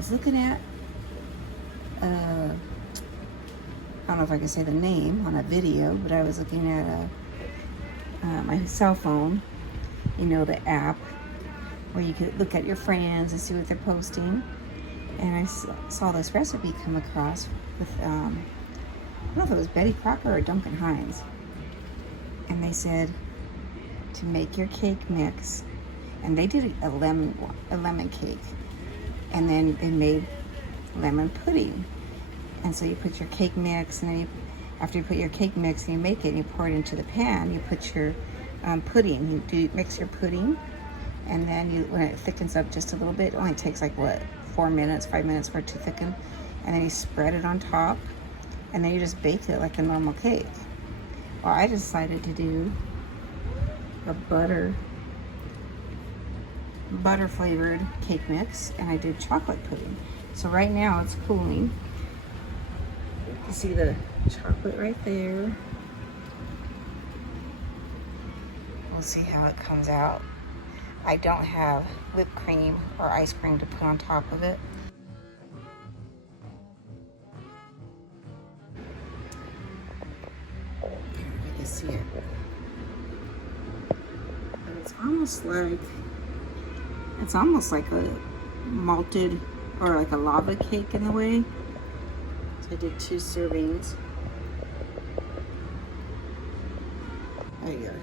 was looking at, I don't know if I can say the name on a video, but I was looking at my cell phone, you know, the app where you could look at your friends and see what they're posting. And I saw this recipe come across with, I don't know if it was Betty Crocker or Duncan Hines. And they said to make your cake mix, and they did a lemon cake, and then they made lemon pudding. And so you put your cake mix, and then after you put your cake mix and you make it and you pour it into the pan, you put your pudding. You mix your pudding, and then when it thickens up just a little bit, it only takes like what, 5 minutes for it to thicken, and then you spread it on top, and then you just bake it like a normal cake. Well, I decided to do a butter flavored cake mix, and I did chocolate pudding. So right now it's cooling. You can see the chocolate right there. We'll see how it comes out. I don't have whipped cream or ice cream to put on top of it. You can see it. But it's almost like a malted or like a lava cake in a way. So I did 2 servings. There you go.